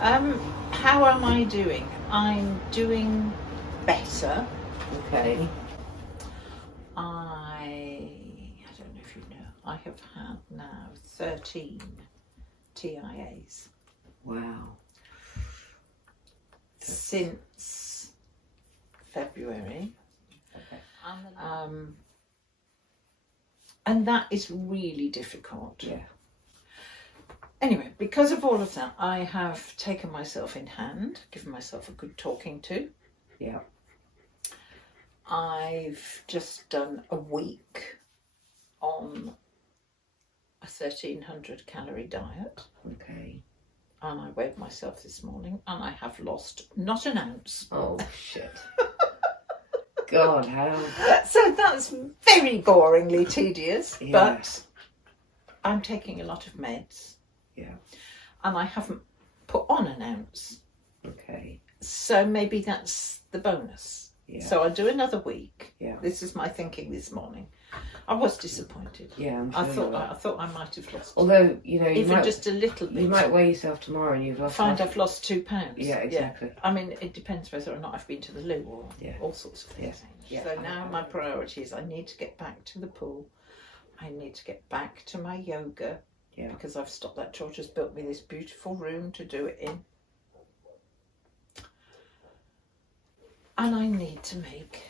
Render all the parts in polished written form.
How am I doing? I'm doing better. Okay. I don't know if you know, I have had now 13 TIAs. Wow. Since February. Okay. And that is really difficult. Yeah. Anyway, because of all of that, I have taken myself in hand, given myself a good talking to. Yeah. I've just done a week on a 1,300 calorie diet. Okay. And I weighed myself this morning and I have lost not an ounce. Oh, shit. God, how... So that's very boringly tedious, Yeah. but I'm taking a lot of meds. Yeah. And I haven't put on an ounce. Okay. So maybe that's the bonus. Yeah. So I'll do another week. Yeah. This is my thinking this morning. I was disappointed. Yeah, I'm sure I thought I might have lost. Although, you know, you even might, just a little bit. you might weigh yourself tomorrow and you've lost... I've lost 2 pounds. Yeah, exactly. Yeah. I mean, it depends whether or not I've been to the loo or all sorts of things. Yeah. So now my priority is I need to get back to the pool. I need to get back to my yoga. Yeah. Because I've stopped that. George has built me this beautiful room to do it in. And I need to make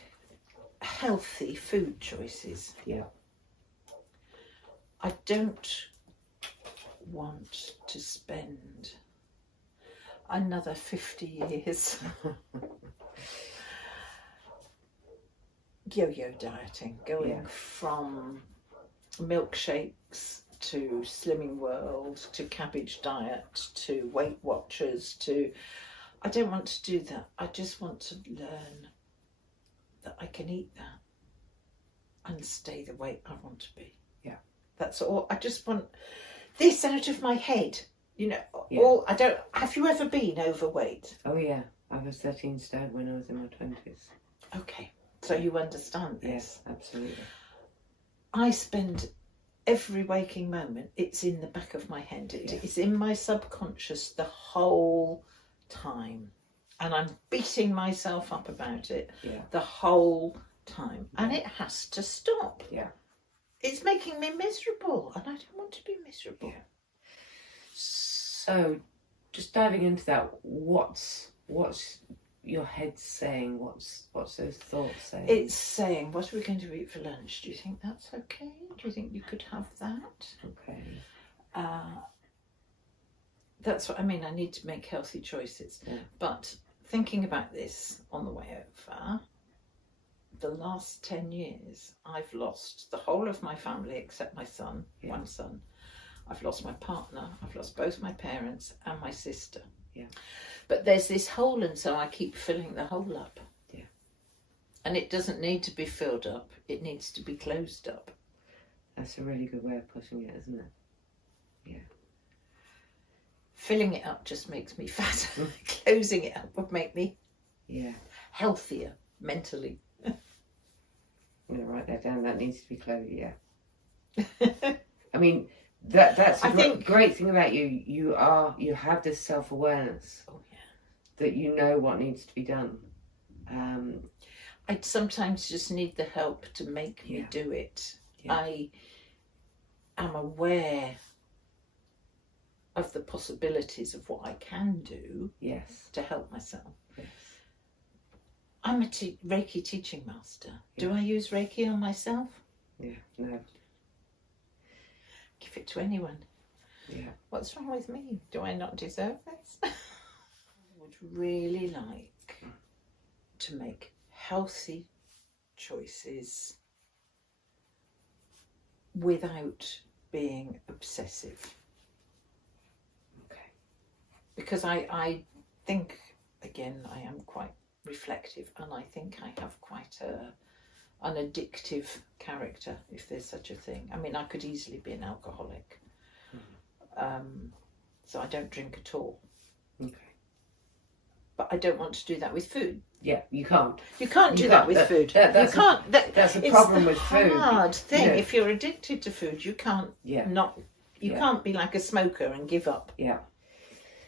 healthy food choices. Yeah. I don't want to spend another 50 years yo-yo dieting, going from milkshakes to Slimming World to Cabbage Diet to Weight Watchers to... I don't want to do that. I just want to learn that I can eat that and stay the weight I want to be. Yeah. That's all. I just want this out of my head. You know, have you ever been overweight? Oh, yeah. I was 13 stone when I was in my 20s. Okay. So you understand this? Yes, absolutely. I spend every waking moment, it's in the back of my head. It's in my subconscious the whole time. And I'm beating myself up about it the whole time. And it has to stop. Yeah. It's making me miserable, and I don't want to be miserable. Yeah. So, just diving into that, what's your head saying? What's those thoughts saying? It's saying, what are we going to eat for lunch? Do you think that's okay? Do you think you could have that? Okay. That's what I mean. I need to make healthy choices. Yeah. But thinking about this on the way over, the last 10 years, I've lost the whole of my family except my son, one son. I've lost my partner, I've lost both my parents and my sister. Yeah. But there's this hole, and so I keep filling the hole up. Yeah. And it doesn't need to be filled up, it needs to be closed up. That's a really good way of putting it, isn't it? Yeah. Filling it up just makes me fatter. Closing it up would make me healthier mentally. I'm going to write that down. That needs to be closed, I mean, that's a great thing about you. You have this self-awareness that you know what needs to be done. I sometimes just need the help to make me do it. Yeah. I am aware of the possibilities of what I can do to help myself. Yes. I'm a Reiki teaching master. Do I use Reiki on myself? Yeah, no. Give it to anyone. Yeah. What's wrong with me? Do I not deserve this? I would really like to make healthy choices without being obsessive. Okay. Because I think, again, I am quite reflective, and I think I have quite an addictive character, if there's such a thing. I mean, I could easily be an alcoholic. So I don't drink at all. Okay. But I don't want to do that with food. Yeah, you can't. You can't do that with food. That's you can't. That's a problem with food. It's a hard thing. You know. If you're addicted to food, you can't not. You can't be like a smoker and give up. Yeah.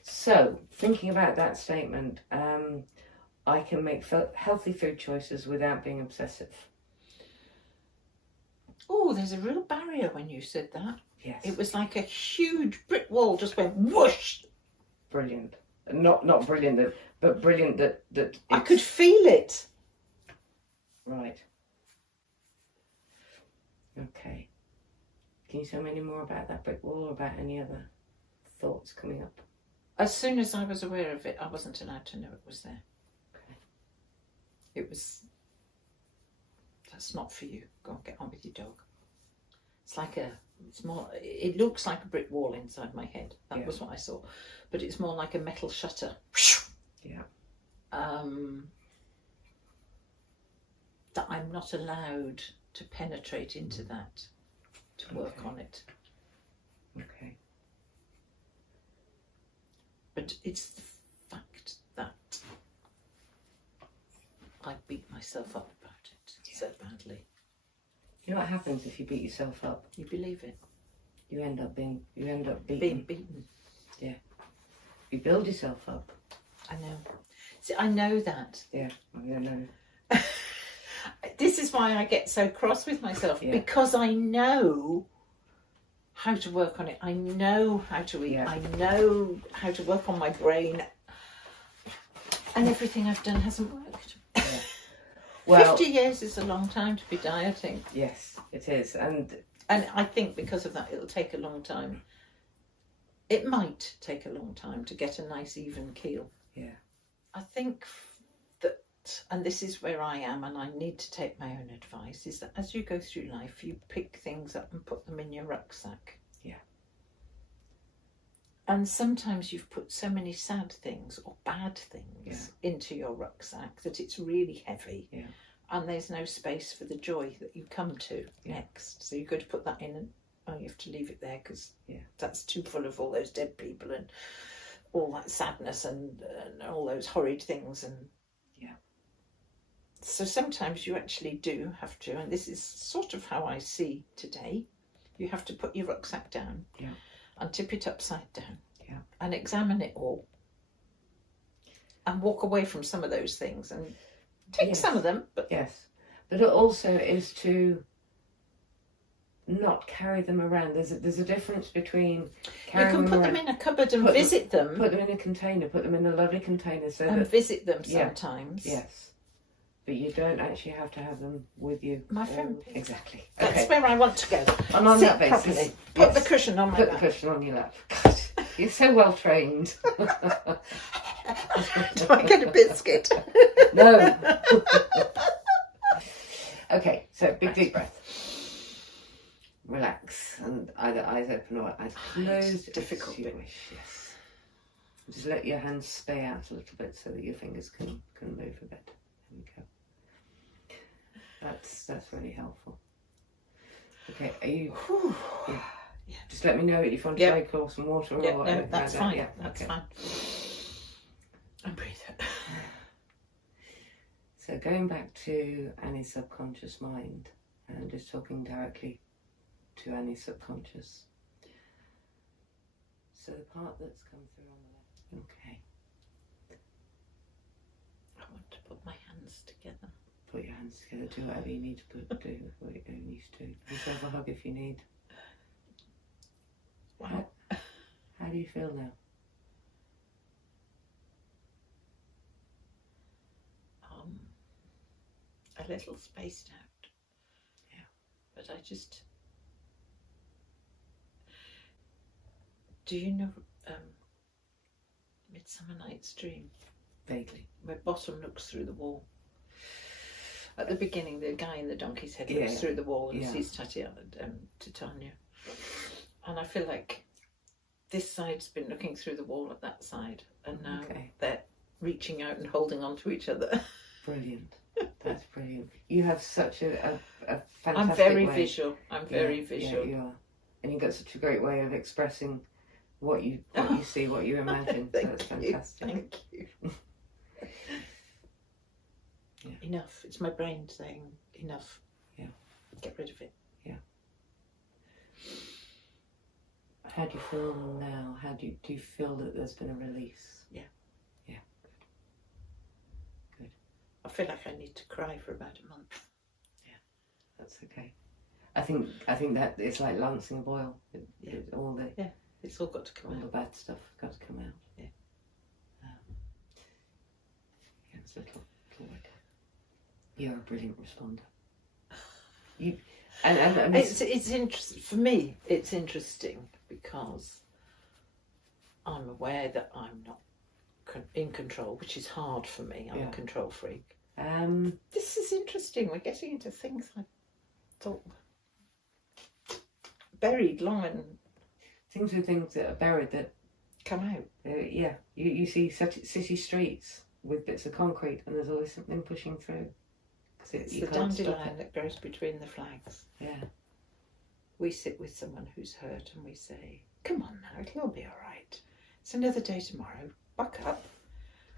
So, thinking about that statement, I can make healthy food choices without being obsessive. Oh, there's a real barrier when you said that. Yes. It was like a huge brick wall just went whoosh. Brilliant. Not brilliant, but brilliant that I could feel it. Right. Okay. Can you tell me any more about that brick wall or about any other thoughts coming up? As soon as I was aware of it, I wasn't allowed to know it was there. Okay. It was, that's not for you. Go and get on with your dog. It looks like a brick wall inside my head. That was what I saw. But it's more like a metal shutter. Yeah. That I'm not allowed to penetrate into that, to work on it. Okay. But it's the fact that I beat myself up about it so badly. You know what happens if you beat yourself up? You believe it? You end up being being beaten. Yeah. You build yourself up. I know. See, I know that. Yeah, I know. This is why I get so cross with myself, because I know how to work on it. I know how to eat. I know how to work on my brain. And everything I've done hasn't worked. Yeah. Well, 50 years is a long time to be dieting. Yes, it is. And I think because of that, it'll take a long time. It might take a long time to get a nice even keel. Yeah. I think that, and this is where I am, and I need to take my own advice, is that as you go through life, you pick things up and put them in your rucksack. Yeah. And sometimes you've put so many sad things or bad things into your rucksack that it's really heavy. Yeah. And there's no space for the joy that you come to next. So you've got to put that in, and you have to leave it there because that's too full of all those dead people and all that sadness and all those horrid things. And so sometimes you actually do have to, and this is sort of how I see today, you have to put your rucksack down and tip it upside down and examine it all and walk away from some of those things and take some of them. But but it also is to not carry them around. There's a difference between carrying them. You can put them in a cupboard and visit them. Put them in a container. Put them in a lovely container and visit them sometimes. Yes. But you don't actually have to have them with you. My friend. Exactly. That's where I want to go. And on that basis, properly. Put the cushion on my lap. Put the cushion on your lap. God, you're so well trained. Do I get a biscuit? No. Okay, so big deep breath. Relax, and either eyes open or eyes closed. Difficult bit. Yes. Just let your hands stay out a little bit so that your fingers can move a bit. There we go. That's really helpful. Okay, are you? Yeah. Just let me know if you want to break or some water or no, that's fine. Yeah, that's fine. And breathe. So going back to Annie's subconscious mind and just talking directly to Annie's subconscious. So the part that's come through on the left. Okay. I want to put my hands together. Put your hands together. Do whatever you need to do. What you need to do. Give yourself a hug if you need. Wow. How do you feel now? A little spaced out. Yeah. But I just... Do you know Midsummer Night's Dream? Vaguely. Where Bottom looks through the wall. At the beginning, the guy in the donkey's head looks through the wall and sees Tatiana, Titania. And I feel like this side's been looking through the wall of that side, and now they're reaching out and holding on to each other. Brilliant. That's brilliant. You have such a fantastic I'm very way. visual. I'm very visual. Yeah, you are. And you've got such a great way of expressing what you see, what you imagine. That's fantastic. Thank you. Enough. It's my brain saying enough. Yeah. Get rid of it. Yeah. How do you feel now? How do you feel that there's been a release? Yeah. Yeah. Good. I feel like I need to cry for about a month. Yeah, that's okay. I think that it's like lancing a boil. It's all the it's all got to come out. All the bad stuff got to come out. Yeah. It's a little like you're a brilliant responder. You and it's interesting for me. It's interesting because I'm aware that I'm not in control, which is hard for me. I'm a control freak. This is interesting. We're getting into things I thought buried long and things that are buried that come out. You see city streets with bits of concrete, and there's always something pushing through. It's the dandelion that grows between the flags. Yeah. We sit with someone who's hurt and we say, "Come on now, it'll all be all right. It's another day tomorrow. Buck up."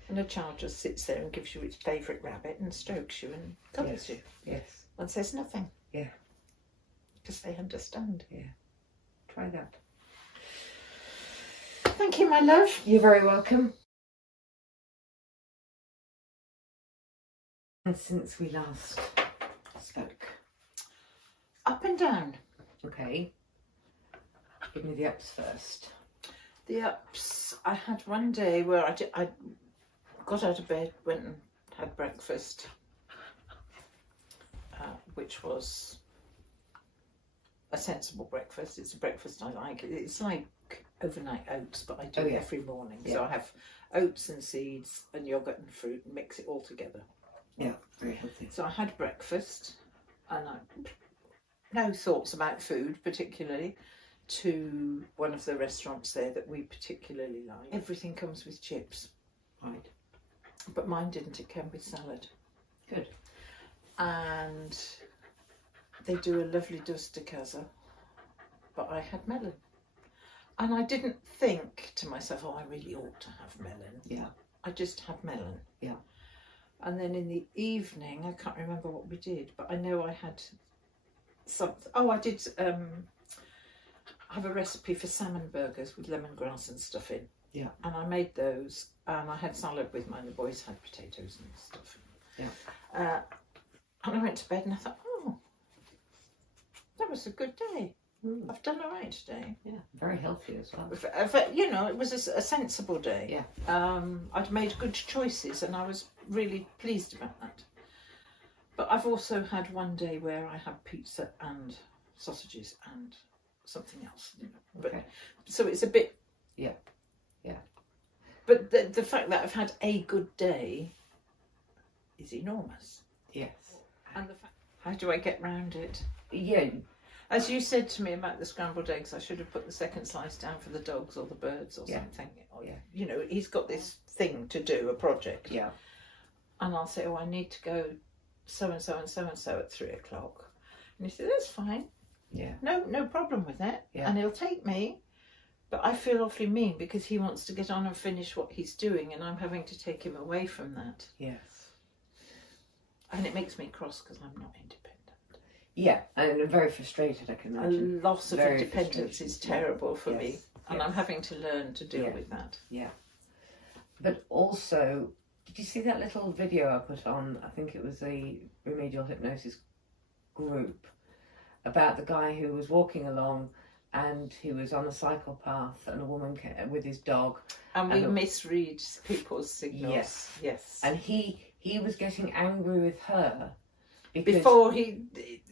And a child just sits there and gives you its favourite rabbit and strokes you and covers you. Yes. And says nothing. Yeah. Because they understand. Yeah. Try that. Thank you, my love. You're very welcome. And since we last spoke. Up and down. Okay. Give me the ups first. The ups. I had one day where I got out of bed, went and had breakfast, which was a sensible breakfast. It's a breakfast I like. It's like overnight oats, but I do it every morning. Yeah. So I have oats and seeds and yogurt and fruit and mix it all together. Yeah, very healthy. So I had breakfast and no thoughts about food particularly, to one of the restaurants there that we particularly like. Everything comes with chips. Right. But mine didn't, it came with salad. Good. And they do a lovely dosa de casa, but I had melon. And I didn't think to myself, oh, I really ought to have melon. Yeah. I just had melon. Yeah. And then in the evening, I can't remember what we did, but I know I had something. Oh, I did have a recipe for salmon burgers with lemongrass and stuff in. Yeah. And I made those, and I had salad with mine. The boys had potatoes and stuff. Yeah. And I went to bed and I thought, oh, that was a good day. I've done all right today. Yeah, very healthy as well. You know, it was a sensible day. Yeah. I'd made good choices and I was really pleased about that. But I've also had one day where I had pizza and sausages and something else. You know. But, okay. So it's a bit... Yeah. Yeah. But the fact that I've had a good day is enormous. Yes. And the fact... How do I get round it? Yeah. As you said to me about the scrambled eggs, I should have put the second slice down for the dogs or the birds or something. Or, you know, he's got this thing to do, a project. Yeah. And I'll say, oh, I need to go so-and-so and so-and-so at 3 o'clock. And he said, that's fine. Yeah. No problem with that. Yeah. And he'll take me. But I feel awfully mean because he wants to get on and finish what he's doing and I'm having to take him away from that. Yes. And it makes me cross because I'm not independent. Yeah, and I'm very frustrated, I can imagine. A loss of independence is terrible for me. And yes. I'm having to learn to deal with that. Yeah. But also, did you see that little video I put on, I think it was the remedial hypnosis group, about the guy who was walking along and he was on a cycle path and a woman came with his dog. And we misread people's signals. Yes. Yes. And he was getting angry with her. Before he...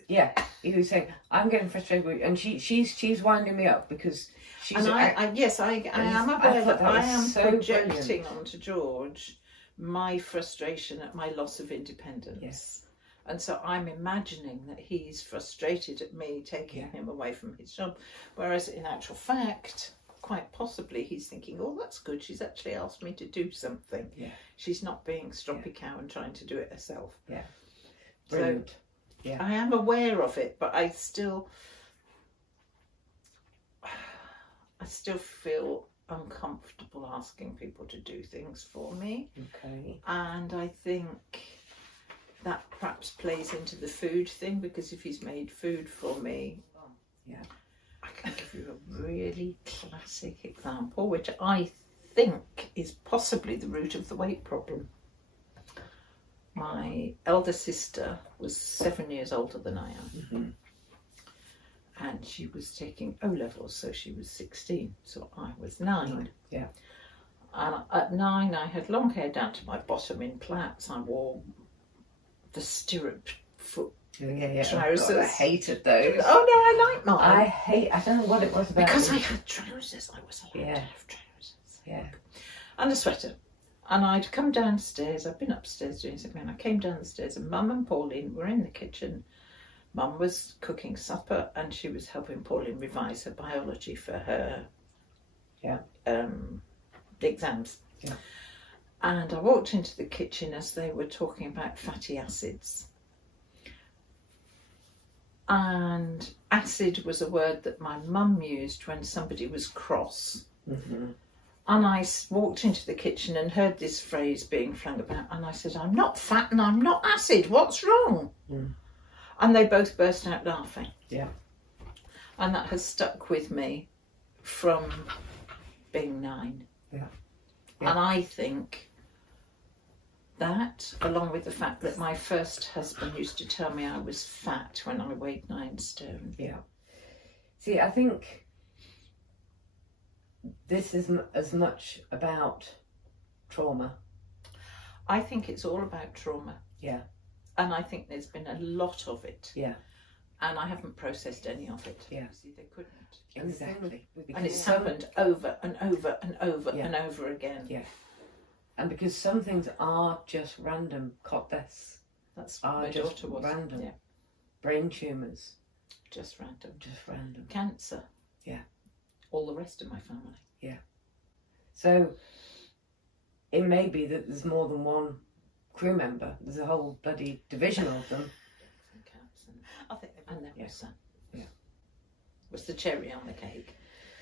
Yeah, he was saying, I'm getting frustrated with you. And she's winding me up because she's... And I am aware that I am so projecting onto George my frustration at my loss of independence. Yes. And so I'm imagining that he's frustrated at me taking him away from his job. Whereas in actual fact, quite possibly he's thinking, oh, that's good. She's actually asked me to do something. Yeah. She's not being stroppy cow and trying to do it herself. Yeah. Brilliant. So, yeah. I am aware of it, but I still feel uncomfortable asking people to do things for me. Okay. And I think that perhaps plays into the food thing because if he's made food for me, I can give you a really classic example, which I think is possibly the root of the weight problem. My elder sister was 7 years older than I am, and she was taking O-levels, so she was 16, so I was 9. Yeah. And at 9, I had long hair down to my bottom in plaits. I wore the stirrup foot trousers. God, I hated those. Oh no, I like mine. I don't know what it was about because them. I had trousers. I was allowed to have trousers. Yeah. And a sweater. And I'd come downstairs. I'd been upstairs doing something, and I came down the stairs, and Mum and Pauline were in the kitchen. Mum was cooking supper, and she was helping Pauline revise her biology for her exams. Yeah. And I walked into the kitchen as they were talking about fatty acids. And acid was a word that my mum used when somebody was cross. And I walked into the kitchen and heard this phrase being flung about, and I said, I'm not fat and I'm not acid, what's wrong? And they both burst out laughing. Yeah. And that has stuck with me from being 9. Yeah. And I think that, along with the fact that my first husband used to tell me I was fat when I weighed 9 stone. Yeah. See, I think this is as much about trauma. I think it's all about trauma. Yeah. And I think there's been a lot of it. Yeah. And I haven't processed any of it. Yeah. See, they couldn't. Exactly. And it's happened over and over and over and over again. Yeah. And because some things are just random, cot deaths. That's what my daughter was. Random. Yeah. Brain tumours. Just random. Just random. Cancer. Yeah. All the rest of my family. Yeah. So it may be that there's more than one crew member. There's a whole bloody division of them. I think and then my son. Yeah. Was the cherry on the cake.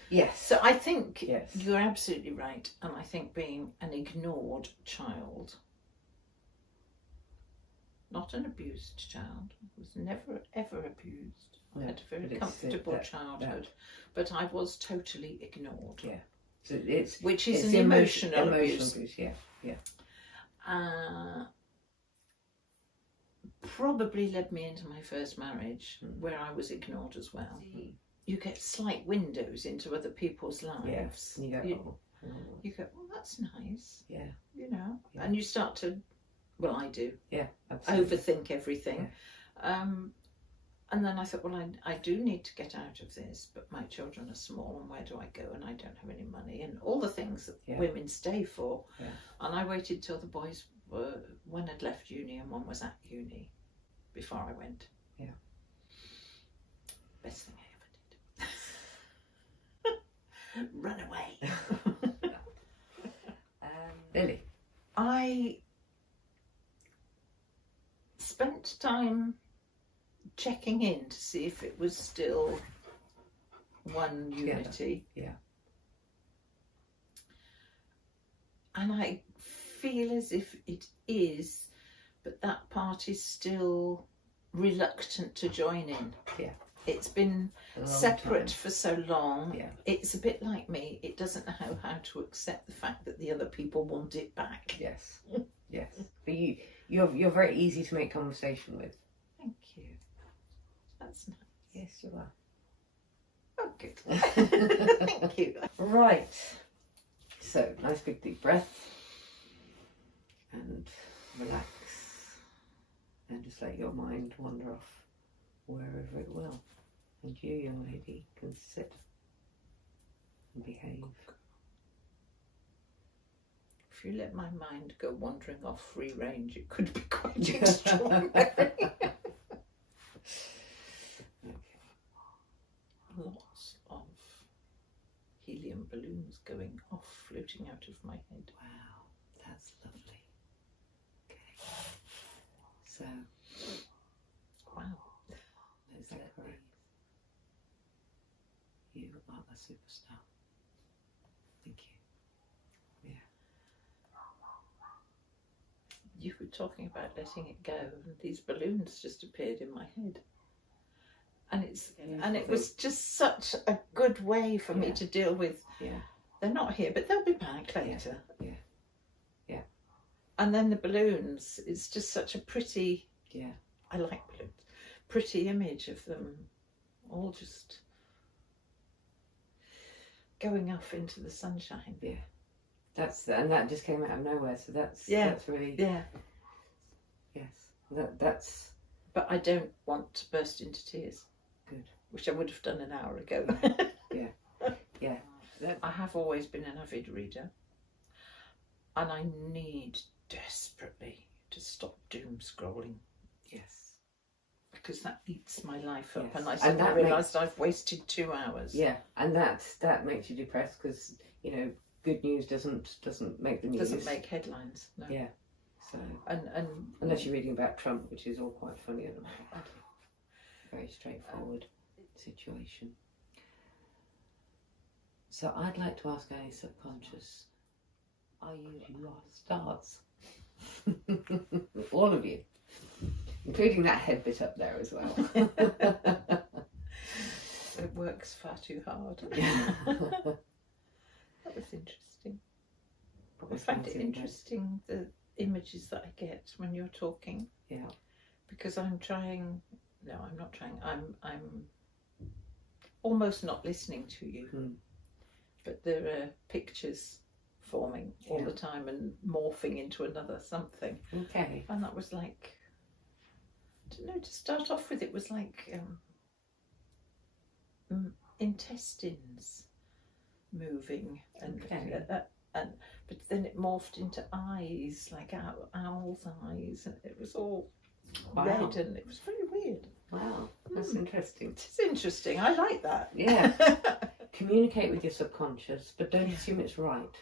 Yes. So I think you're absolutely right. And I think being an ignored child, not an abused child, was never ever abused. I had a very comfortable childhood, but I was totally ignored. Yeah. So which is an emotional abuse. Yeah. Yeah. Probably led me into my first marriage where I was ignored as well. You get slight windows into other people's lives. Yes. You go, well, that's nice. Yeah. You know, and you start to, well, I do. Yeah, absolutely. Overthink everything. Yeah. And then I thought, well, I do need to get out of this, but my children are small, and where do I go? And I don't have any money, and all the things that women stay for. Yeah. And I waited till the boys one had left uni and one was at uni before I went. Yeah. Best thing I ever did. Run away. Lily. I spent time checking in to see if it was still one unity. Yeah. And I feel as if it is, but that part is still reluctant to join in. Yeah. It's been separate for so long. Yeah. It's a bit like me. It doesn't know how to accept the fact that the other people want it back. Yes. Yes. But you're very easy to make conversation with. Thank you. That's nice. Yes, you are. Oh, good. Thank you. Right. So, nice big deep breath. And relax. And just let your mind wander off wherever it will. And you, young lady, can sit and behave. If you let my mind go wandering off free range, it could be quite extraordinary. Lots of helium balloons going off, floating out of my head. Wow, that's lovely. Okay. So, wow. Is that correct? You are the superstar. Thank you. Yeah. You were talking about letting it go, and these balloons just appeared in my head. And it was just such a good way for me to deal with. Yeah. They're not here, but they'll be back later. Yeah. And then the balloons, it's just such a pretty, I like balloons, pretty image of them all just going off into the sunshine. Yeah. And that just came out of nowhere, so that's really, yes, that's. But I don't want to burst into tears. Good. Which I would have done an hour ago. Yeah. I have always been an avid reader, and I need desperately to stop doom scrolling. Yes. Because that eats my life up, Yes. and I suddenly realised I've wasted 2 hours. Yeah, and that makes you depressed because good news doesn't make the news. Doesn't make headlines. No. Yeah. So and unless you're reading about Trump, which is all quite funny at the moment. Very straightforward situation. So I'd like to ask any subconscious, are you lost stars? All of you, including that head bit up there as well. It works far too hard. That was interesting. I find it interesting the images that I get when you're talking. Yeah. Because I'm not trying. I'm almost not listening to you. But there are pictures forming all the time and morphing into another something. Okay. And that was like, I don't know, to start off with, it was like intestines moving, and but then it morphed into eyes, like owl's eyes, and it was all red, and it was very weird. Wow, that's interesting. It's interesting. I like that. Yeah. Communicate with your subconscious, but don't assume it's right.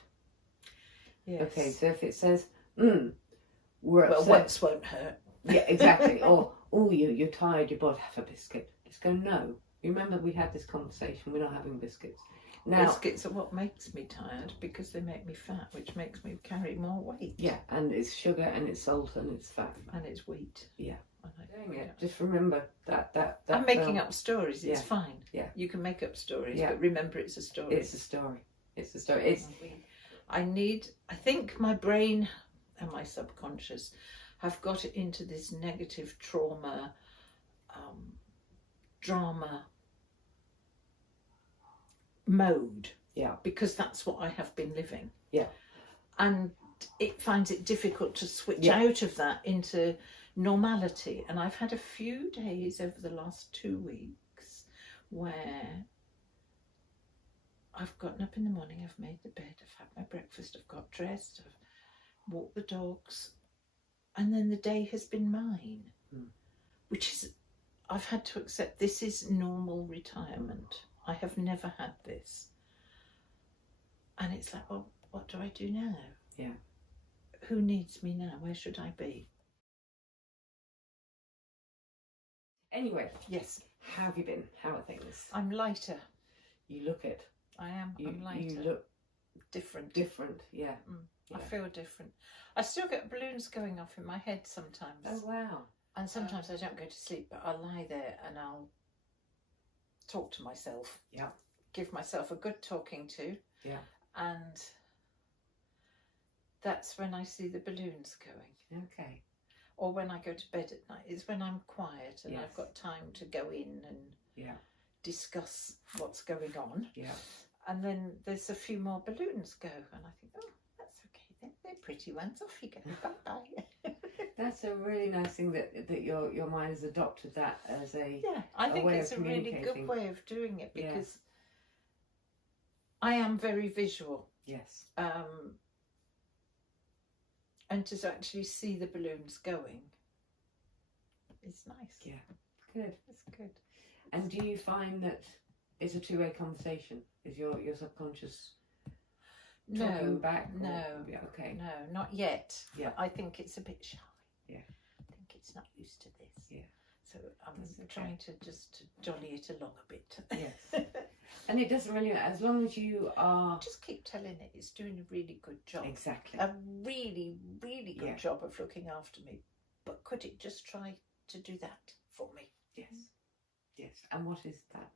Yes. Okay, so if it says, we're upset. Well, once won't hurt. Yeah, exactly. Or, you're tired, you're bored, have a biscuit. Just go, no. Remember we had this conversation, we're not having biscuits. Now, biscuits are what makes me tired because they make me fat, which makes me carry more weight. Yeah, and it's sugar and it's salt and it's fat. And it's wheat. Yeah. Just remember that I'm making up stories, it's fine. Yeah. You can make up stories, but remember it's a story. It's a story. It's a story. I think my brain and my subconscious have got into this negative trauma, drama mode. Yeah. Because that's what I have been living. Yeah. And it finds it difficult to switch out of that into normality. And I've had a few days over the last 2 weeks where I've gotten up in the morning, I've made the bed, I've had my breakfast, I've got dressed, I've walked the dogs, and then the day has been mine, which is, I've had to accept this is normal retirement. I have never had this. And it's like, well, what do I do now? Yeah. Who needs me now? Where should I be? Anyway. Yes. How have you been? How are things? I'm lighter. You look it. I am. I'm lighter. You look different. Different, yeah. I feel different. I still get balloons going off in my head sometimes. Oh, wow. And sometimes I don't go to sleep, but I'll lie there and I'll talk to myself. Yeah. Give myself a good talking to. Yeah. And that's when I see the balloons going. Okay. Or when I go to bed at night, is when I'm quiet and I've got time to go in and discuss what's going on. Yeah. And then there's a few more balloons go, and I think, oh, that's okay. They're pretty ones. Off you go. Bye. That's a really nice thing that your mind has adopted that as a I think it's a really good way of doing it because I am very visual. Yes. And to actually see the balloons going is nice. Yeah. Good. It's good. And do you find that it's a two-way conversation? Is your subconscious talking back? Or, okay. No, not yet. Yeah. I think it's a bit shy. Yeah. I think it's not used to this. Yeah. So I'm trying to just jolly it along a bit. Yes. And it doesn't really matter, as long as you are... Just keep telling it it's doing a really good job. Exactly. A really, really good job of looking after me. But could it just try to do that for me? Yes. Yes. And what is that?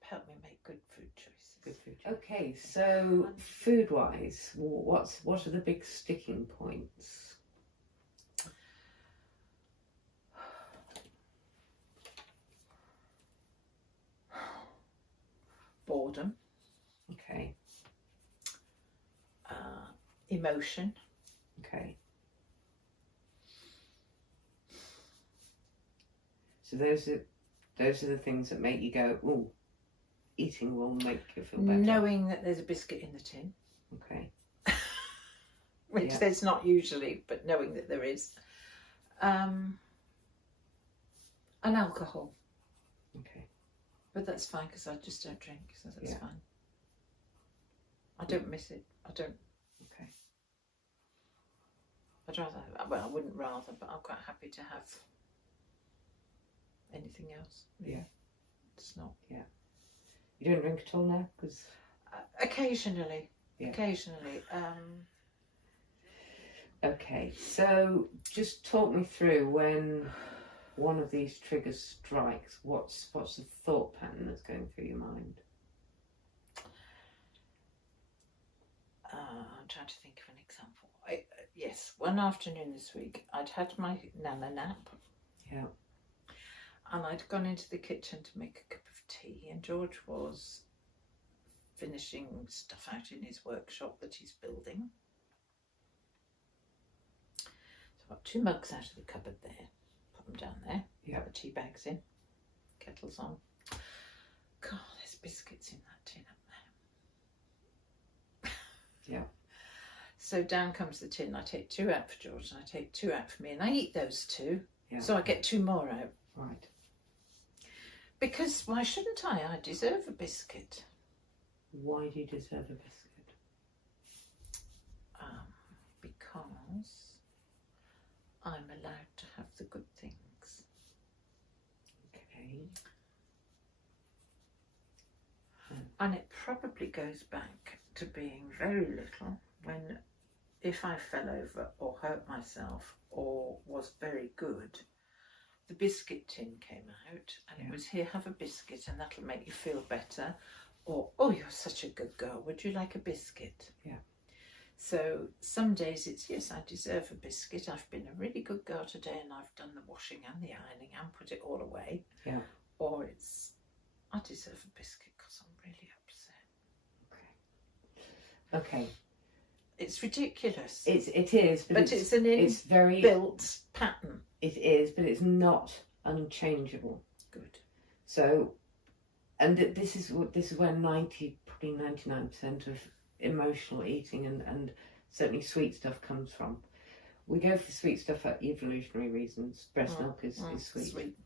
Help me make good food choices. Good food. Okay, so food-wise, what are the big sticking points? Boredom. Okay. Emotion. Okay. So those are the things that make you go, ooh, eating will make you feel better. Knowing that there's a biscuit in the tin. Okay. Which there's not usually, but knowing that there is. And alcohol. Okay. But that's fine because I just don't drink, so that's Yeah. fine. I don't miss it. I don't. Okay. I'd rather, well, I wouldn't rather, but I'm quite happy to have anything else. Yeah. It's not. Yeah. You don't drink at all now? Because occasionally. Yeah. Occasionally. Okay, so just talk me through when one of these triggers strikes. What's the thought pattern that's going through your mind? I'm trying to think of an example. Yes, one afternoon this week, I'd had my nana nap. Yeah. And I'd gone into the kitchen to make a cup of tea, and George was finishing stuff out in his workshop that he's building. So I've got 2 mugs out of the cupboard there, put them down there, put the tea bags in, kettle's on. God, there's biscuits in that tin up there. Yeah. So down comes the tin. I take 2 out for George and I take 2 out for me, and I eat those 2. Yeah. So I get 2 more out. Right. Because why shouldn't I? I deserve a biscuit. Why do you deserve a biscuit? Because I'm allowed to have the good things. Okay. And it probably goes back to being very little, when if I fell over or hurt myself or was very good, the biscuit tin came out and it was, here, have a biscuit and that'll make you feel better. Or, oh, you're such a good girl, would you like a biscuit? Yeah. So some days it's, yes, I deserve a biscuit. I've been a really good girl today and I've done the washing and the ironing and put it all away. Yeah. Or it's, I deserve a biscuit because I'm really upset. Okay. It's ridiculous. It is, but it's an it's very built pattern. It is, but it's not unchangeable. Good. So, and this is where 99% of emotional eating and certainly sweet stuff comes from. We go for sweet stuff for evolutionary reasons. Breast milk is sweet.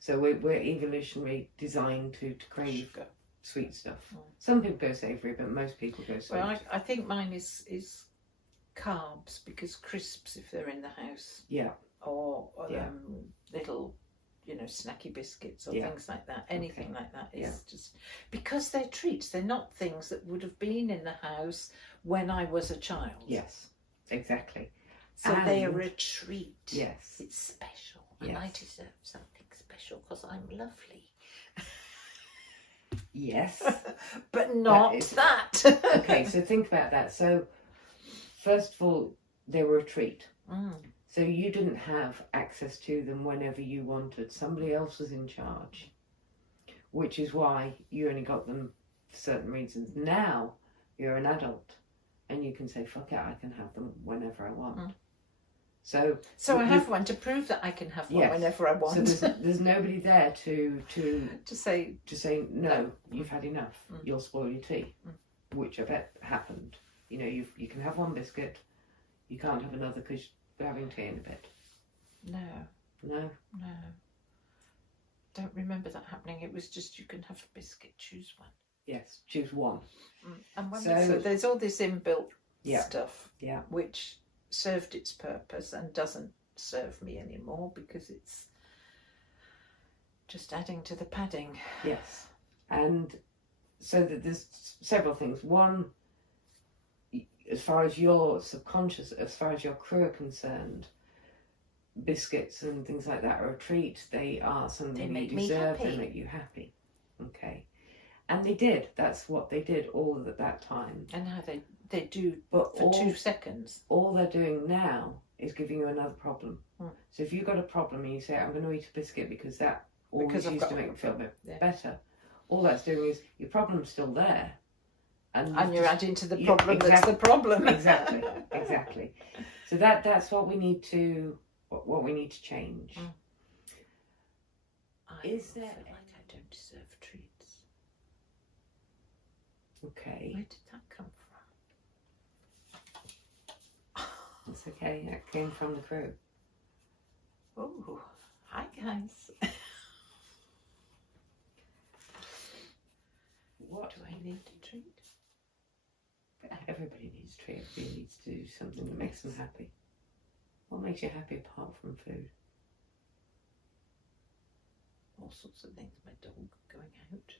So we're evolutionarily designed to crave sugar. Sweet stuff. Some people go savoury, but most people go sweet. Well, I think mine is carbs, because crisps, if they're in the house. Yeah. Or little, snacky biscuits or things like that. Anything like that is just because they're treats. They're not things that would have been in the house when I was a child. Yes, exactly. So they are a treat. Yes. It's special. And I deserve something special because I'm lovely. Yes. But not that. Okay, so think about that. So, first of all, they were a treat. So you didn't have access to them whenever you wanted. Somebody else was in charge, which is why you only got them for certain reasons. Now you're an adult and you can say, fuck it, I can have them whenever I want. So I have one to prove that I can have one whenever I want. So there's nobody there to say no, you've had enough. You'll spoil your tea, which I bet happened. You can have one biscuit, you can't have another because we're having tea in a bit. No. Don't remember that happening. It was just, you can have a biscuit, choose one. Yes, choose one. And so there's all this inbuilt stuff, Yeah. which served its purpose and doesn't serve me anymore because it's just adding to the padding. Yes. And so there's several things. One, as far as your subconscious, as far as your crew are concerned, biscuits and things like that are a treat. They are something you deserve. They make you happy. Okay. And they did. That's what they did all at that time. And now they do, but for 2 seconds. All they're doing now is giving you another problem. So if you've got a problem and you say, I'm going to eat a biscuit because that always used to make me feel a bit better, all that's doing is your problem's still there. And you're adding to the problem that's the problem. Exactly. So that's what we need to change. Is there feel like I don't deserve treats? Okay. Where did that come from? It's okay. That came from the crew. Oh, hi guys. What do I need a treat? Everybody needs a treat. Everybody needs to do something that makes them happy. What makes you happy apart from food? All sorts of things. My dog going out,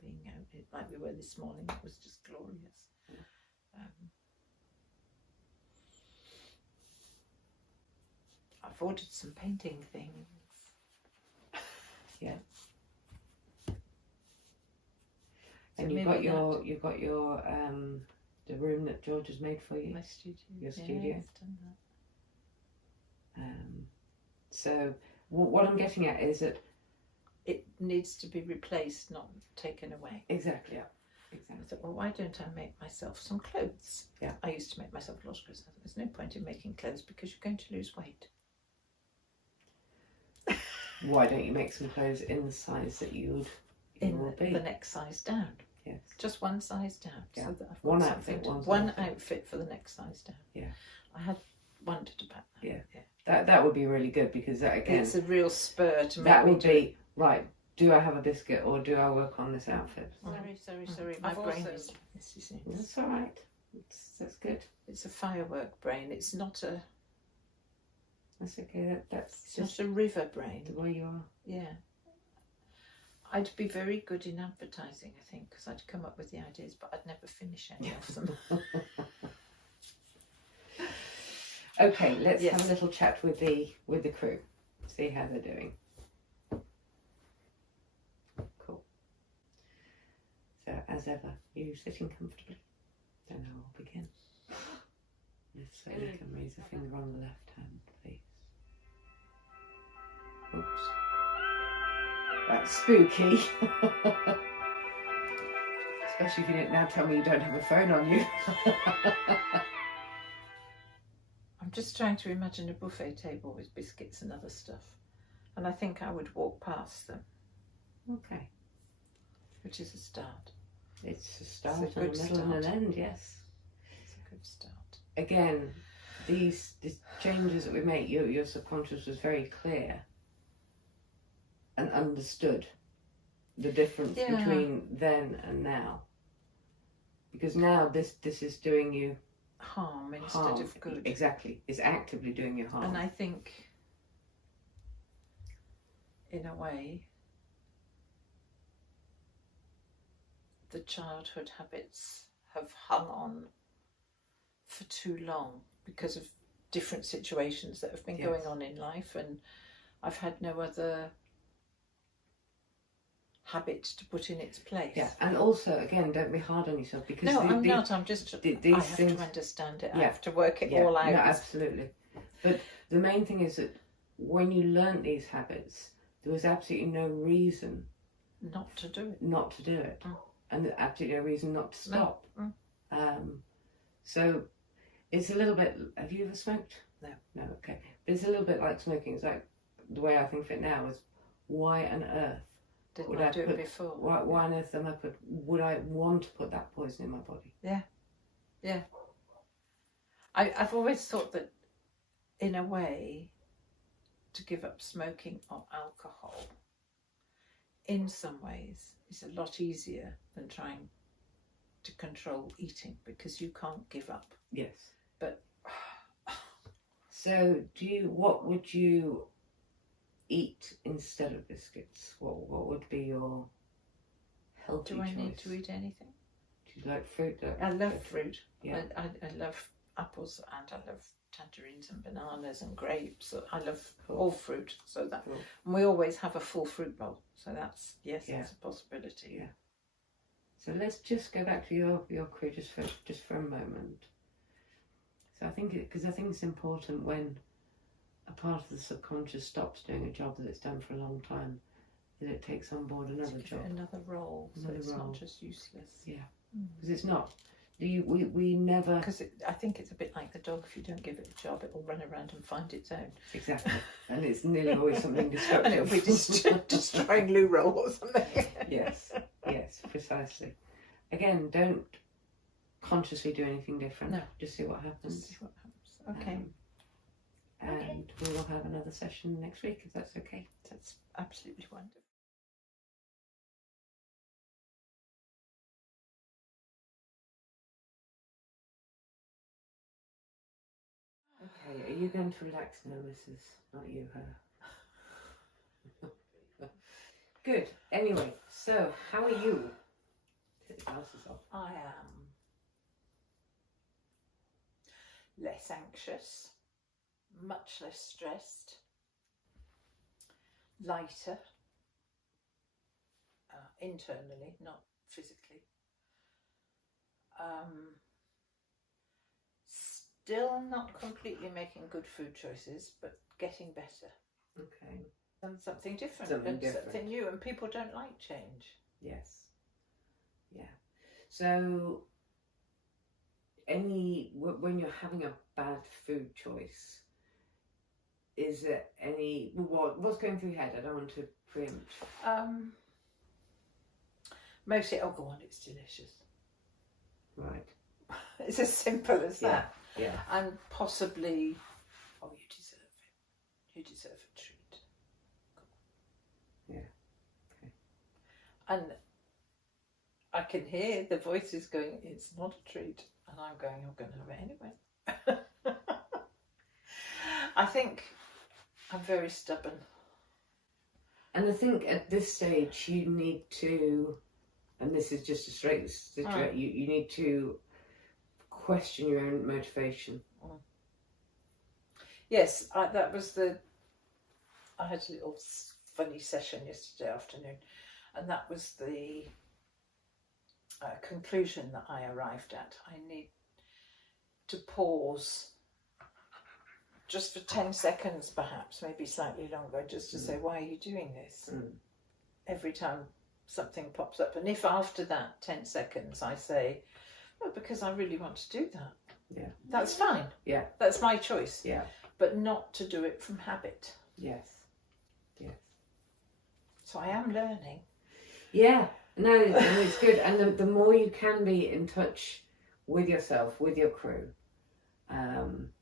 being out, like we were this morning, it was just glorious. I've ordered some painting things. Yeah. So and you've got your the room that George has made for you. My studio. Your studio. I've done that. So what I'm getting at is that it needs to be replaced, not taken away. Exactly. Yeah. Exactly. I thought, well, why don't I make myself some clothes? Yeah. I used to make myself a lot of clothes. There's no point in making clothes because you're going to lose weight. Why don't you make some clothes in the size that you will be? The next size down. Yes. Just one size down. Yeah. So that I've got one outfit for the next size down. Yeah. I had wanted about that. Yeah. That would be really good because that again. It's a real spur to make. That would be right. Do I have a biscuit or do I work on this outfit? Sorry. My brain is. That's all right. That's good. It's a firework brain. It's not a. That's okay. That's just not a river brain. The way you are. Yeah. I'd be very good in advertising, I think, because I'd come up with the ideas, but I'd never finish any of them. Okay, let's have a little chat with the crew. See how they're doing. Cool. So, as ever, you sitting comfortably. Then I will begin. If so, you can raise a finger on the left hand, please. Oops. That's spooky. Especially if you didn't now tell me you don't have a phone on you. I'm just trying to imagine a buffet table with biscuits and other stuff. And I think I would walk past them. Okay. Which is a start. It's a start and a middle and an end, yes. It's a good start. Again, these changes that we make, your subconscious was very clear and understood the difference between then and now. Because now this is doing you harm instead of good. Exactly. It's actively doing you harm. And I think, in a way, the childhood habits have hung on for too long because of different situations that have been going on in life, and I've had no other habit to put in its place. Yeah, and also, again, don't be hard on yourself because I'm not. I'm just. I have to understand it. I have to work it all out. No, absolutely. But the main thing is that when you learnt these habits, there was absolutely no reason not to do it. And absolutely no reason not to stop. No. So it's a little bit. Have you ever smoked? No. Okay. But it's a little bit like smoking. It's like the way I think of it now is, why on earth? Didn't I do it before? Why on earth would I want to put that poison in my body? Yeah. I've always thought that, in a way, to give up smoking or alcohol, in some ways, is a lot easier than trying to control eating because you can't give up. Yes. But so, what would you eat instead of biscuits? What would be your healthy choice? Do I need to eat anything? Do you like fruit? I love fruit. Yeah. I love apples and I love tangerines and bananas and grapes. I love Cool. all fruit, so that Cool. and we always have a full fruit bowl. So that's Yeah. that's a possibility. Yeah. So let's just go back to your career just for a moment. So I think it's important when a part of the subconscious stops doing a job that it's done for a long time, that it takes on board another To give job, it another role, so Another it's role. not just useless. Yeah. because it's not. We never Because I think it's a bit like the dog. If you don't give it a job, it will run around and find its own. exactly, and it's nearly always something destructive. And it'll be destroying loo roll or something. Yes, precisely. Again, don't consciously do anything different. No. Just see what happens. Just see what happens. Okay. And we will have another session next week if that's okay. That's absolutely wonderful. Okay, are you going to relax now, Mrs.? Not you, her. Good. Anyway, so how are you? Take the glasses off. I am less anxious, much less stressed, lighter, internally, not physically. Still not completely making good food choices, but getting better. Okay. And something different, Something and different. something new, and people don't like change. Yes. Yeah. So, when you're having a bad food choice, is there any what's going through your head? I don't want to preempt. Mostly, oh, go on, it's delicious. Right. It's as simple as that. Yeah. And possibly, oh, you deserve it. You deserve a treat. Yeah. Okay. And I can hear the voices going, it's not a treat. And I'm going, I'm going to have it anyway. I think I'm very stubborn. And I think at this stage you need to, and this is just a straight situation, you need to question your own motivation. Yes, I had a little funny session yesterday afternoon, and that was the conclusion that I arrived at. I need to pause just for 10 seconds, perhaps, maybe slightly longer, just to say, why are you doing this? Every time something pops up. And if after that 10 seconds I say, well, because I really want to do that. Yeah. That's fine. Yeah. That's my choice. Yeah. But not to do it from habit. Yes. Yes. So I am learning. Yeah. No, it's good. And the more you can be in touch with yourself, with your crew, and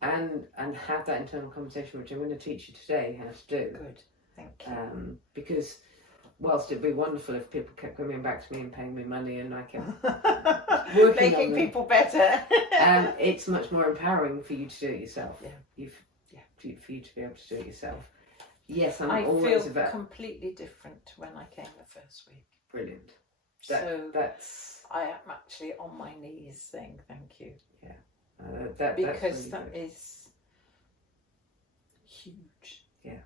have that internal conversation, which I'm going to teach you today how to do. Good. Thank you. Because whilst it'd be wonderful if people kept coming back to me and paying me money and I kept making people better, it's much more empowering for you to do it yourself. Yeah. For you to be able to do it yourself. Yes, I always feel about completely different to when I came the first week. brilliant. That's I am actually on my knees saying thank you. Yeah. Because that's really that is huge. Yeah.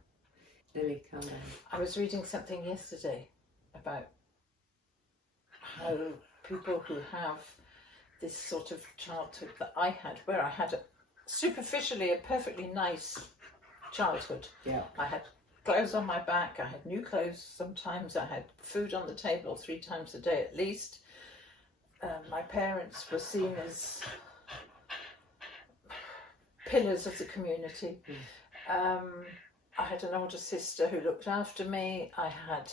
Lily, calm down. I was reading something yesterday about how people who have this sort of childhood that I had, where I had superficially a perfectly nice childhood. Yeah. I had clothes on my back, I had new clothes sometimes, I had food on the table 3 times a day at least. My parents were seen as pillars of the community. I had an older sister who looked after me. I had,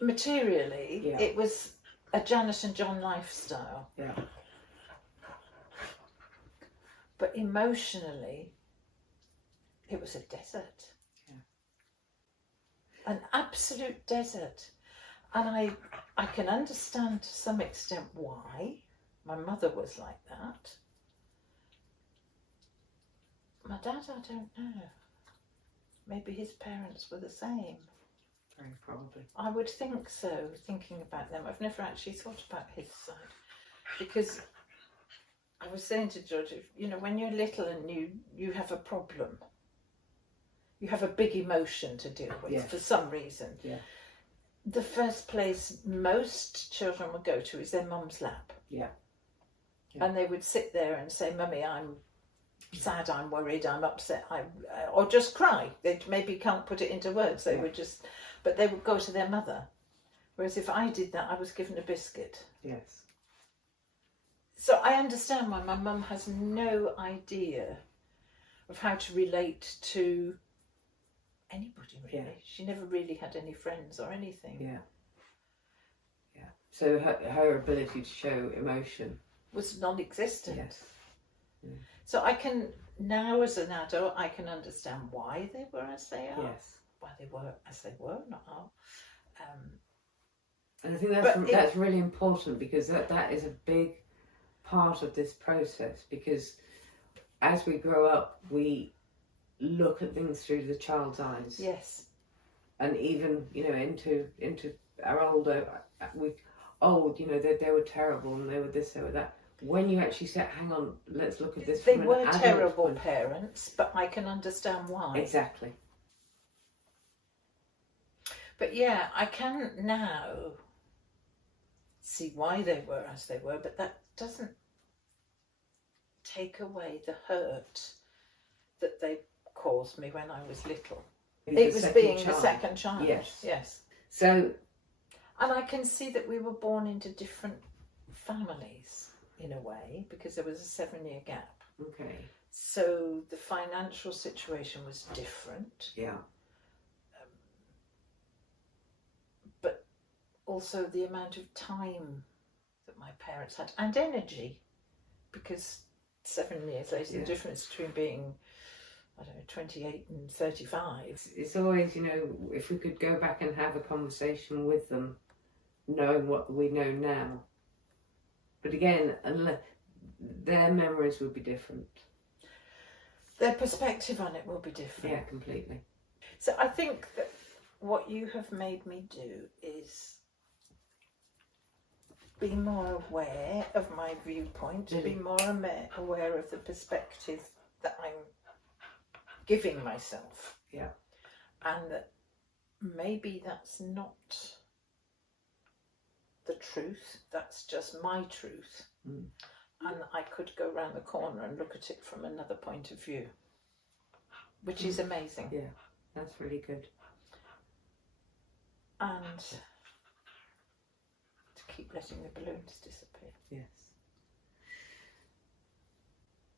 materially, it was a Janet and John lifestyle. Yeah. But emotionally, it was a desert. Yeah. An absolute desert. And I can understand to some extent why my mother was like that. My dad, I don't know. Maybe his parents were the same. Very probably. I would think so, thinking about them. I've never actually thought about his side. Because I was saying to George, you know, when you're little and you have a problem, you have a big emotion to deal with for some reason. Yeah. The first place most children would go to is their mum's lap. Yeah. And they would sit there and say, Mummy, I'm sad, I'm worried, I'm upset, or just cry. They maybe can't put it into words. They would just, but they would go to their mother. Whereas if I did that, I was given a biscuit. Yes. So I understand why my mum has no idea of how to relate to anybody, really. Yeah. She never really had any friends or anything. Yeah. Yeah. So her ability to show emotion was non-existent. Yes. Yeah. So I can, now as an adult, I can understand why they were as they are. Yes. Why they were as they were, not are. And I think that's really important, because that is a big part of this process, because as we grow up, we look at things through the child's eyes. Yes. And even, you know, into our older, you know, they were terrible and they were this, they were that. When you actually said, hang on, let's look at this They from were an adult terrible point. parents, but I can understand why. Exactly. But yeah, I can now see why they were as they were, but that doesn't take away the hurt that they caused me when I was little. It was being the second child. Yes. Yes. So. And I can see that we were born into different families in a way, because there was a 7-year gap. Okay. So the financial situation was different. Yeah. But also the amount of time that my parents had, and energy, because 7 years later, the difference between being, I don't know, 28 and 35. It's always, you know, if we could go back and have a conversation with them, knowing what we know now. But again, their memories would be different. Their perspective on it will be different. Yeah, completely. So I think that what you have made me do is be more aware of my viewpoint, be more aware of the perspective that I'm giving myself. Yeah. And that maybe that's not the truth, that's just my truth. Mm. And I could go around the corner and look at it from another point of view, which is amazing. Yeah, that's really good. And to keep letting the balloons disappear. Yes.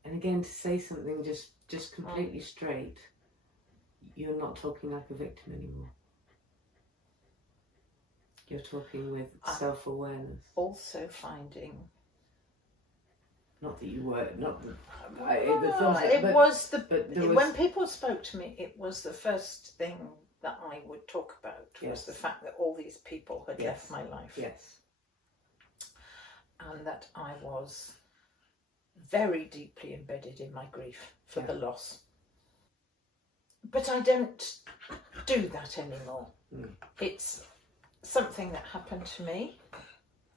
And again, to say something just completely straight, you're not talking like a victim anymore. You're talking with self-awareness. Also finding... Not that you were, when people spoke to me, it was the first thing that I would talk about, was the fact that all these people had left my life. Yes. And that I was very deeply embedded in my grief for the loss. But I don't do that anymore. Mm. It's something that happened to me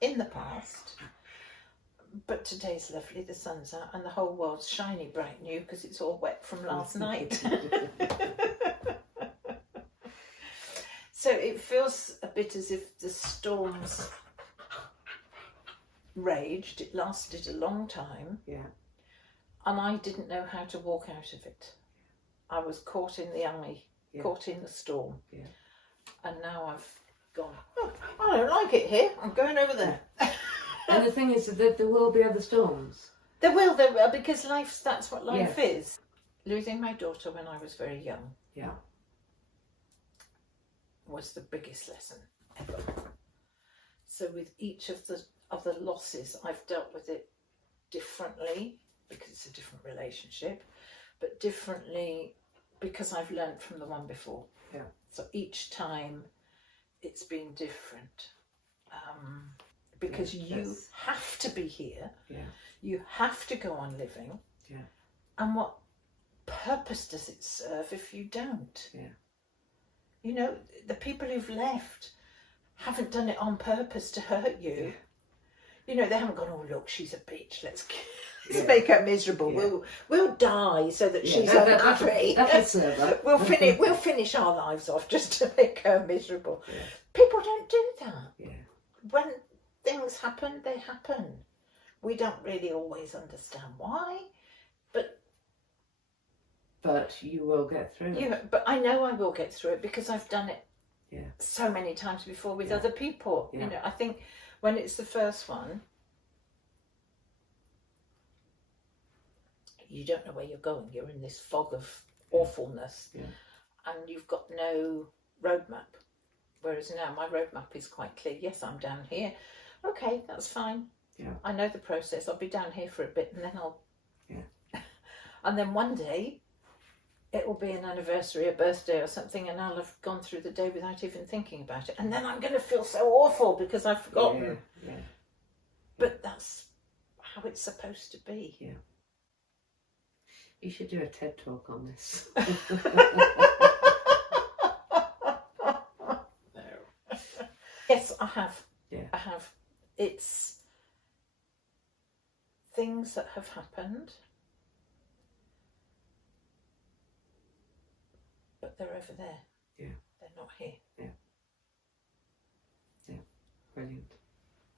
in the past. But today's lovely, the sun's out and the whole world's shiny bright new because it's all wet from last night. So it feels a bit as if the storms raged. It lasted a long time. Yeah. And I didn't know how to walk out of it. I was caught in the eye, caught in the storm. Yeah. And now I've gone, oh, I don't like it here. I'm going over there. And the thing is that there will be other storms. There will, because that's what life is. Losing my daughter when I was very young was the biggest lesson ever. So with each of the other losses, I've dealt with it differently, because it's a different relationship, but differently because I've learnt from the one before. Yeah. So each time it's been different. Because you have to be here, you have to go on living, and what purpose does it serve if you don't? You know, the people who've left haven't done it on purpose to hurt you. You know, they haven't gone, oh look, she's a bitch, let's make her miserable. Yeah. We'll die so that she's unhappy. We'll finish our lives off just to make her miserable. Yeah. People don't do that. Yeah. When things happen, they happen. We don't really always understand why, but you will get through it. But I know I will get through it because I've done it Yeah. so many times before with other people. Yeah. You know, I think when it's the first one, you don't know where you're going. You're in this fog of awfulness, and you've got no roadmap. Whereas now my roadmap is quite clear. Yes, I'm down here. Okay, that's fine. Yeah. I know the process. I'll be down here for a bit, and then I'll. Yeah. And then one day, it will be an anniversary, a birthday, or something, and I'll have gone through the day without even thinking about it, and then I'm going to feel so awful because I've forgotten. Yeah. But that's how it's supposed to be. Yeah. You should do a TED talk on this. Yes, I have. Yeah. I have. It's things that have happened, but they're over there. Yeah. They're not here. Yeah. Yeah. Brilliant.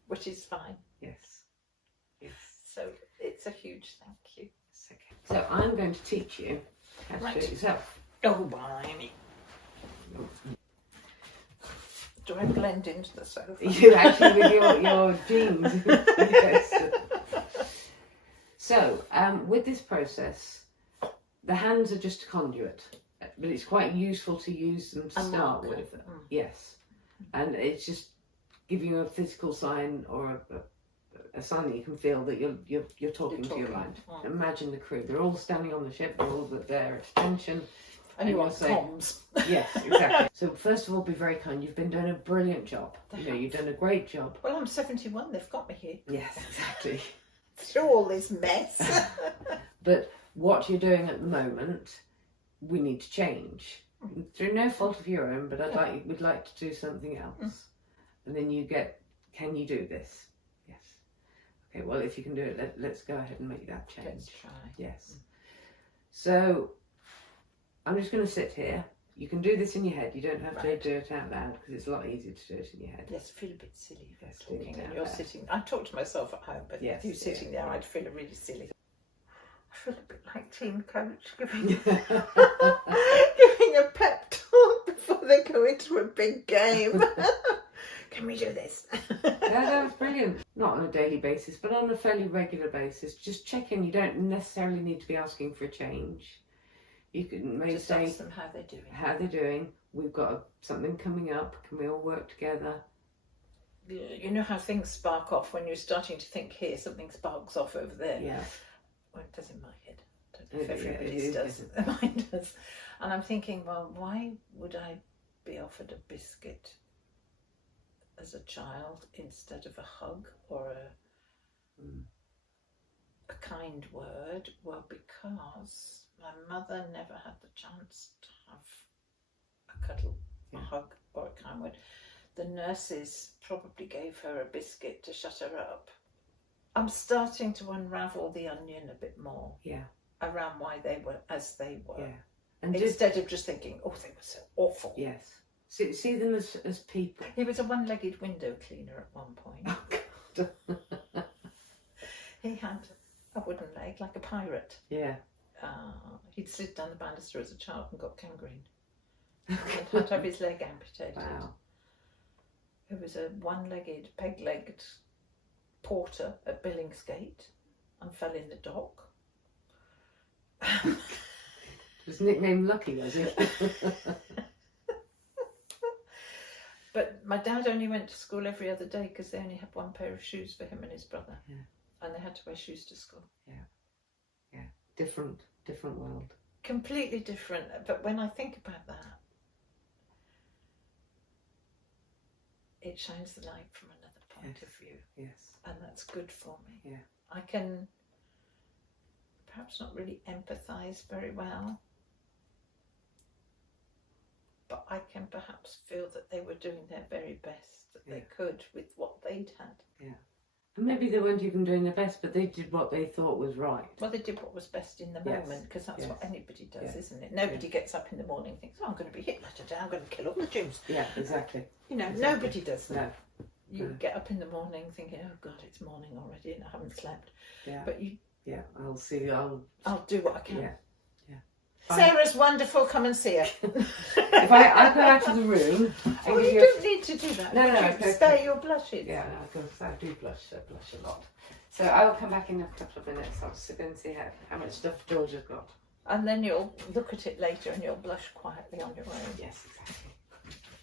Which is fine. Yes. Yes. So it's a huge thank you. Okay. So I'm going to teach you how to do it yourself. Oh, blimey. Do I blend into the sofa? You actually with your jeans. Yes. So, with this process, the hands are just a conduit, but it's quite useful to use them to start with. Yes, and it's just giving you a physical sign or a sign that you can feel that you're talking to your mind. Imagine the crew; they're all standing on the ship, they're all there at attention. And you want comms. Yes, exactly. So first of all, be very kind. You've been doing a brilliant job. You've done a great job. Well, I'm 71. They've got me here. Yes, exactly. Through all this mess. But what you're doing at the moment, we need to change. Through no fault of your own, but we'd like to do something else. And then you get, can you do this? Yes. Okay, well, if you can do it, let's go ahead and make that change. Let's try. Yes. So I'm just going to sit here. You can do this in your head. You don't have to do it out loud because it's a lot easier to do it in your head. Yes, I feel a bit silly if Yes, I'm talking and you're sitting. I talk to myself at home, but you sitting there, I'd feel really silly. I feel a bit like team coach giving a pep talk before they go into a big game. Can we do this? That's brilliant. Not on a daily basis, but on a fairly regular basis. Just check in. You don't necessarily need to be asking for a change. You can maybe just ask them how they're doing. How they're doing. We've got something coming up. Can we all work together? You know how things spark off when you're starting to think here, something sparks off over there. Yeah. Well, it does in my head. I don't know if everybody's does. Mine does. And I'm thinking, well, why would I be offered a biscuit as a child instead of a hug or a kind word? Well, because my mother never had the chance to have a cuddle, a hug or a kind word. The nurses probably gave her a biscuit to shut her up. I'm starting to unravel the onion a bit more around why they were as they were. Yeah. And instead of just thinking, oh, they were so awful. Yes. See them as people. He was a one-legged window cleaner at one point. Oh, God. He had a wooden leg like a pirate. Yeah. He'd slid down the banister as a child and got gangrene. And had to have his leg amputated. Wow. He was a one-legged, peg-legged porter at Billingsgate and fell in the dock. Was nicknamed Lucky, was it? But my dad only went to school every other day because they only had one pair of shoes for him and his brother. Yeah. And they had to wear shoes to school. Yeah. Yeah. Different world. Completely different. But when I think about that, it shines the light from another point of view. Yes. And that's good for me. Yeah. I can perhaps not really empathise very well, but I can perhaps feel that they were doing their very best that they could with what they'd had. Yeah. And maybe they weren't even doing their best, but they did what they thought was right. Well, they did what was best in the Yes. moment, because that's Yes. what anybody does, Yes. isn't it? Nobody gets up in the morning and thinks, oh, I'm going to be Hitler today, I'm going to kill all the Jews. Yeah, exactly. You know, Exactly. nobody does that. No. You No. get up in the morning thinking, oh God, it's morning already and I haven't slept. Yeah. But you, Yeah, I'll see. I'll do what I can. Yeah. Sarah's wonderful, come and see her. If I go out of the room, I Oh, give you you don't need to do that. No, no, You okay. spare your blushes. Yeah, no, I do blush. I blush a lot. So I will come back in a couple of minutes. I'll just go and see how much stuff George has got. And then you'll look at it later and you'll blush quietly on your own. Yes, exactly.